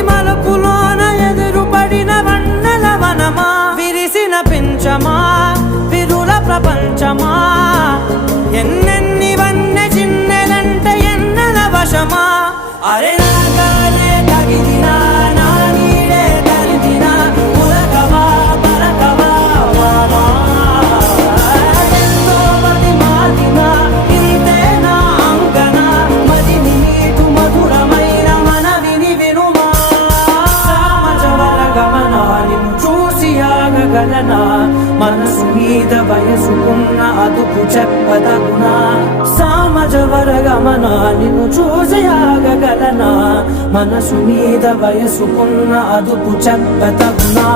ప్రతి మలుపులోన ఎదురుపడిన వన్నెల వనమా, విరిసిన పించమా విరుల ప్రపంచమా, ఎన్నెన్ని వన్నె చిన్నెలంటే ఎన్నెల వశమా. అరే నాగాలే తగిదినా నా నీడే తరిదినా ఉలకవా పలకవా వామా, ఎంతో మతి మాతినా ఇంతే నా అంకన, మదిని నీటు మధురమైన మనవిని వినుమా. సామజవర గమనా నిన్ను చూసి ఆగగలనా, మనసు మీద వయసుకున్న అదుపు చెప్పదగునా. సామజవర గమనా నిన్ను చూసి ఆగగలనా, మనసు మీద వయసుకున్న అదుపు చెప్పదగునా.